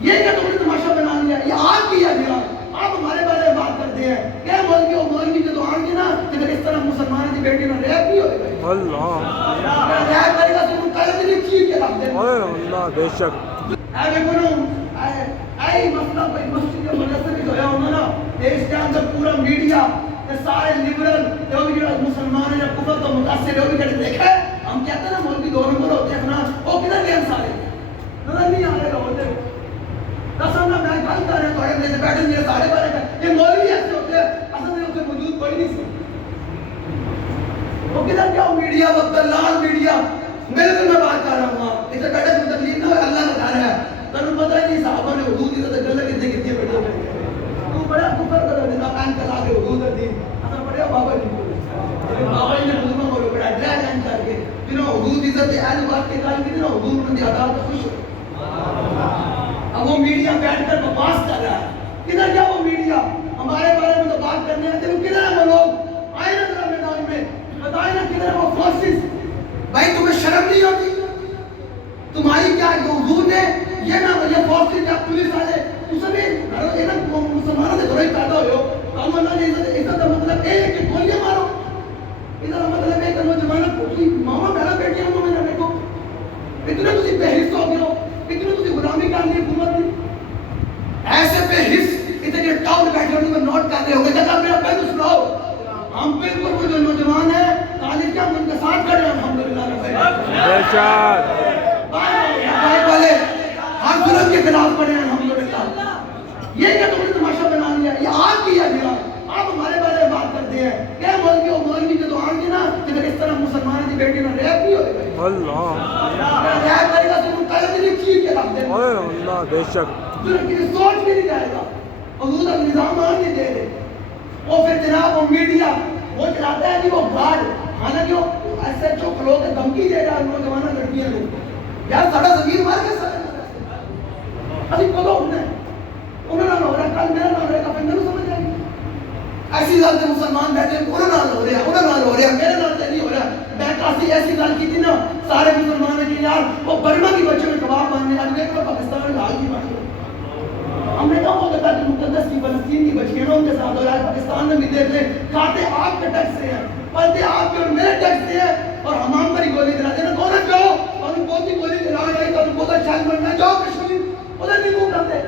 یہ کیا تم نے تماشا بنا لیا؟ یہ آپ کی ہے دیا، آپ ہمارے بارے میں بات کرتے ہیں کہ مولوی جو آن کے نا کہ اس طرح مسلمان کی بیٹی میں ریپ نہیں ہوئے گا، اللہ ریپ کرے گا تو قلم نہیں چیز کے رکھ دیں اللہ بے شک اے بنو اے مسئلہ کوئی مسجد کے مدرسے میں جو ہے ہونا نا اس کے اندر پورا میڈیا سارے لبرل جو بھی مسلمان ہیں یا کفر تو متاثر ہو بھی کہتے دیکھے ہم کہتے ہیں نا مولوی دو نمبر ہوتے ہیں نا وہ کدھر گئے ہم سارے نظر نہیں آ رہے ہوتے دساں میں گل کر رہا ہوں میرے بیٹھے میرے سارے بارے میں یہ مولوی ایسے ہوتے ہیں اصل میں اسے موجود کوئی نہیں سی وہ کدھر کیا میڈیا وہ دلال میڈیا میرے دل میں بات کر رہا ہوں اسے بیٹھے کوئی تکلیف نہ ہو اللہ کا گھر ہے تمہیں پتہ ہی نہیں صحابہ نے حدود کی طرح گلے کتنے کتنے بیٹھے ہوئے تو بڑا کفر کر دینا کان چلا کے حدود دی اصل بڑے بابا جی بابا جی نے مجمع کرو بڑا ڈرا جان کر کے جنہوں حدود عزت اہل بات کے قائل کی نا حدود ان کی عدالت خوش ہو اب وہ میڈیا بیٹھ کر بکواس کر رہا ہے کدھر کیا وہ میڈیا ہمارے بارے میں تو بات کرنے آتے ہیں کدھر ہے وہ لوگ آئے نا ذرا میدان میں بتائیں نا کدھر ہے وہ فورسز بھائی تمہیں شرم نہیں ہوتی تمہاری کیا حضور نے یہ نہ یہ فورسز یا پولیس والے اس نے مسلمانوں سے تھوڑے پیدا ہوئے ہو تو اللہ نے عزت کا مطلب ہے کہ گولیاں مارو عزت کا مطلب ہے کہ نوجوانوں کو ماما پہلا بیٹی ہوں میں نے کو اتنے تسی بے حس ہو گئے ہو اتنے تسی غلامی کر لی حکومت کی ایسے بے حس اتنے ٹاؤن بیٹھے ہونے میں نوٹ کر رہے ہو گے جب میرا پہلو سناؤ ہم بالکل وہ جو نوجوان ہیں تعلیم کے ہم ان کے ساتھ کھڑے ہیں الحمدللہ رب والے ہر ظلم کے خلاف پڑے ہیں الحمدللہ یہ کیا تم نے تماشا بنا لیا یہ آپ کی ہے دیا آپ ہمارے بارے میں بات کرتے ہیں کہ مولوی جو آن کے نا کہ اس طرح مسلمان کی بیٹی میں ریپ نہیں ہوئے گا اللہ ریپ کرے گا تو قلم نہیں چیز کے رکھ دیں اللہ بے شک سوچ بھی نہیں جائے گا حضور کا نظام آن نہیں دے رہے وہ پھر جناب وہ میڈیا وہ چلاتا ہے کہ وہ گارڈ حالانکہ وہ ایسے جو لوگ دھمکی دے رہا ہے نوجوانوں لڑکیاں لوگ یار ساڑھا زمین مار کے سارے ابھی کدو اٹھنا ہے انہوں نے ہو رہا ہے کل میرا نام رہے گا پھر میرے سمجھ جائے گی ایسی ذات کے مسلمان بیٹھے انہوں نے ہو رہا ہے میرے نام سے نہیں ہو رہا ہے میں کافی ایسی ذات کی تھی نا سارے مسلمان کی یار وہ برما کی بچوں میں کباب ماننے آج دیکھ کر پاکستان میں حال کی بات ہم نے کہا وہ کہ مقدس کی فلسطین کی بچیاں ان کے ساتھ ہو رہا ہے پاکستان میں بھی دیکھ لیں کھاتے آپ کے ٹیکس سے ہیں پڑھتے آپ کے اور میرے ٹیکس سے ہیں اور ہمام پر ہی گولی دلا دینا کون ہے جو اور ان بہت ہی گولی دلا رہے تو بہت اچھا بننا جاؤ کشمیر ادھر نہیں منہ کرتے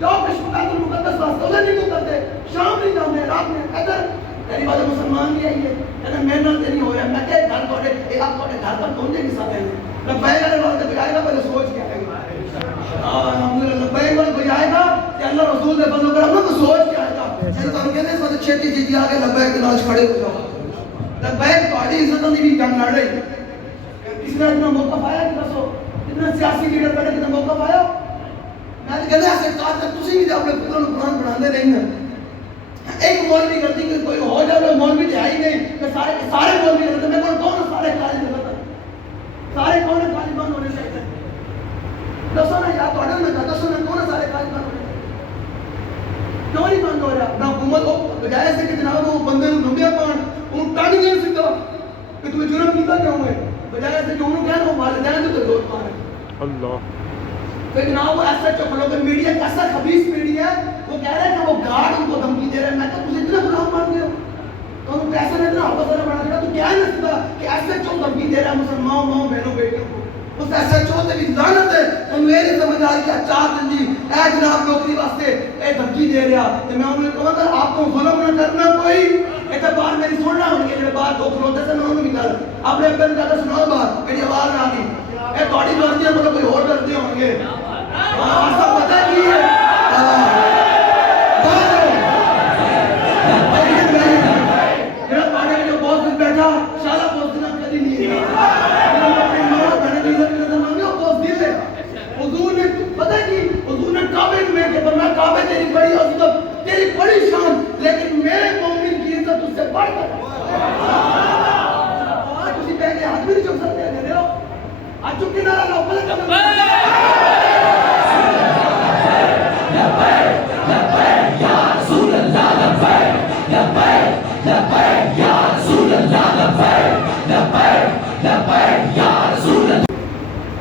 جاؤ کشمیر کا مقدس واسطہ ادھر نہیں منہ کرتے شام نہیں جاؤ میں رات میں ادھر تیری بات مسلمان بھی آئیے کہنا میرے نال نہیں ہو رہا میں کہ گھر کوڑے آپ کوڑے گھر پر پہنچے نہیں سکتے میں بیگ والے واسطے بجائے گا پہلے سوچ کے آئے گا الحمدللہ بیگ والے بجائے گا کہ اللہ رسول دے بندوں کرم کو سوچ کے آئے گا جیسے تو کہتے ہیں اس وقت چھٹی چیزی آگے لبیک ناز کھڑے ہو جاؤ لبیک پہاڑی عزت نہیں بھی جنگ لڑ رہی کس نے اتنا موقف آیا کہ بسو اتنا سیاسی لیڈر پہلے کتنا موقف آیا میں تو کہتے ہیں ایسے کار تک تسی بھی اپنے پتروں کو قرآن پڑھانے نہیں ہیں ایک مولوی کرتی کہ کوئی ہو جائے وہ مولوی تو ہے ہی نہیں کہ سارے مولوی کرتے میں کون سارے کالج میں بتا سارے کون طالبان ہونے چاہیے دسو نا یا تو اڈر میں کہا دسو نا کون سارے طالبان ہونے کیوں نہیں بند ہو رہا نہ حکومت ہو بجائے سے کہ جناب وہ بندے کو نمبیا پان ان ٹانگ دے سکتا کہ تمہیں جرم کیتا کیوں ہوئے بجائے سے کہ انہوں کہنا وہ والدین تو زور پا رہے اللہ پھر جناب وہ ایسا چکلوں کے میڈیا ایسا خبیث میڈیا ہے وہ کہہ رہے ہیں کہ وہ گارڈ ان کو دھمکی دے رہے ہیں میں تو تجھے اتنا غلام مان گیا تو ان پیسے نے اتنا حوصلہ بنا دیا تو کیا نہیں سکتا کہ ایسے چو دھمکی دے رہا ہے مسلمانوں ماؤں بہنوں بیٹیوں کو اس ایسا چو سے بھی لعنت ہے تو میری سمجھ آ رہی کہ 4 دن دی اے جناب نوکری واسطے اے دھمکی دے رہا تو میں انہوں نے کہا کہ آپ کو ظلم نہ کرنا کوئی اعتبار میری سننا ہوگی میرے بات دو کھلوتے سے میں انہوں نے کہا آپ نے اپنے کہا سناؤ بات میری آواز نہ آنی اے توڑی غلطیاں مطلب کوئی اور غلطیاں ہوں گے ایسا پتہ کی ہے میرا پاڑے میں جو بہت دن بیٹھا شالا بہت دن کدی نہیں ہے اپنی ماں بہنے کی عزت نظر مانگے وہ بہت دل ہے حضور نے پتہ کی حضور نے کعبے میں کہ فرمایا کعبے تیری بڑی عظمت تیری بڑی شان لیکن میرے مومن کی عزت اس سے بڑھ کر تسی پہلے ہاتھ بھی نہیں چک سکتے ہیں دیو آج چکے نہ رہا پہلے کب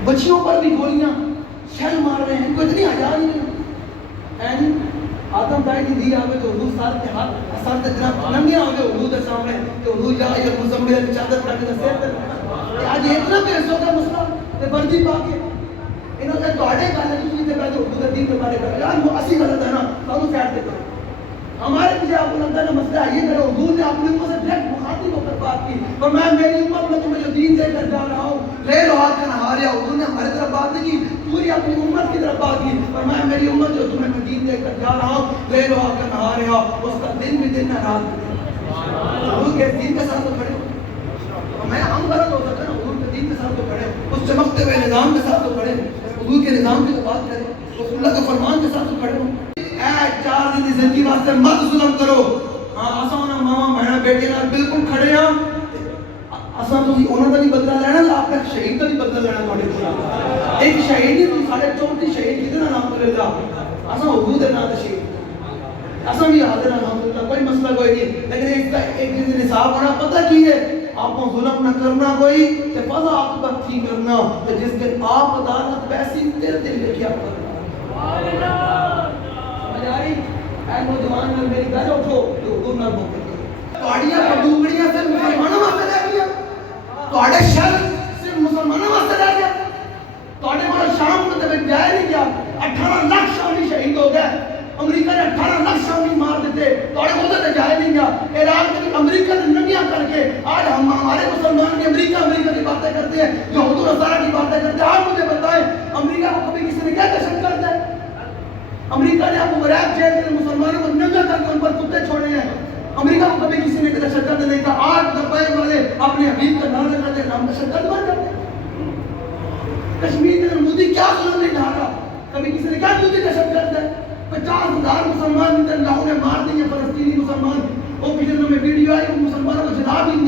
بچیوں پر بھی گولیاں شل مار رہے ہیں ان کو اتنی حیا بتائی کہ دی آگے تو حضور سارے کے ہاتھ سارے تے جناب ننگے آگے حضور دے سامنے کہ حضور جا یا مزمل کی چادر پڑھ کے سیر تے آج اتنا بے سو کا مسئلہ تے وردی پا کے انہوں نے تواڈے گل تسی تے کہتے حضور دے دین دے بارے کر یار وہ اسی غلط ہے نا سانو سائڈ تے کرو ہمارے پیچھے آپ کو لگتا ہے مسئلہ یہ کرو حضور نے اپنی امت سے ڈائریکٹ مخاطب ہو کر بات کی اور میں میری امت میں تمہیں جو دین دے کر جا رہا ہوں لے لو آ کر ہاریا حضور نے ہماری طرف بات نہیں کی پوری اپنی امت کی طرف بات کی اور میں میری امت جو تمہیں میں دین دے کر جا رہا ہوں لے لو آ کر ہاریا اس کا دن بھی دن ہے رات بھی دن حضور کے دین کے ساتھ تو کھڑے ہو میں ہم غلط ہو سکتا ہے نا حضور کے دین کے ساتھ تو کھڑے اس چمکتے ہوئے نظام کے ساتھ تو کھڑے حضور کے نظام کی تو بات کریں اس اللہ کے فرمان کے ساتھ تو کھڑے ہو اے 4 دن کی زندگی واسطے مت ظلم کرو ہاں اساں نا ماما بہنا بیٹے نال بالکل کھڑے ہاں اساں تسی انہاں دا بھی بدلہ لینا تے اپنے شہید دا بھی بدلہ لینا تواڈے کول ایک شہید نہیں تسی ساڈے 34 شہید کدے نال الحمدللہ اساں حضور دے نام تے شہید اساں بھی حاضر الحمدللہ کوئی مسئلہ کوئی نہیں لیکن اس کا ایک دن نصاب ہونا پتہ کی ہے آپ کو ظلم نہ کرنا کوئی تے فضا عاقبت تھی کرنا تے جس دن آپ عدالت ویسی تیرے دل لکھیا کرنا سبحان اللہ سمجھ آ رہی اے نوجوان نال میری گل اٹھو تو حضور نال محبت کرو تواڈیاں پردوگڑیاں صرف مسلمانوں واسطے رہ گئیاں تواڈے شر صرف مسلمانوں واسطے رہ گیا تواڈے کول شام کو تے جائے نہیں گیا 18 لاکھ شامی شہید ہو گئے امریکہ نے 18 لاکھ شامی مار دیتے تواڈے کول تے جائے نہیں گیا عراق میں امریکہ نے ننگیاں کر کے آج ہم ہمارے مسلمان بھی امریکہ کی باتیں کرتے ہیں جو حضور رسالہ کی باتیں کرتے ہیں آپ مجھے بتائیں امریکہ کو کبھی کسی نے کیا دہشت گرد ہے امریکہ نے ابو غریب جیل میں مسلمانوں کو ننگا کر کے ان پر کتے چھوڑے ہیں امریکہ کو کبھی کسی نے دہشت گرد نہیں کہا آج دبئی والے اپنے حبیب کا نام لیتے ہیں ہم دہشت گرد بن جاتے ہیں کشمیر میں مودی کیا ظلم نہیں ڈھا رہا کبھی کسی نے کیا مودی دہشت گرد ہے 50,000 مسلمان اللہ نے مار دیے فلسطینی مسلمان وہ پچھلے دنوں میں ویڈیو آئی وہ مسلمانوں کو جلا بھی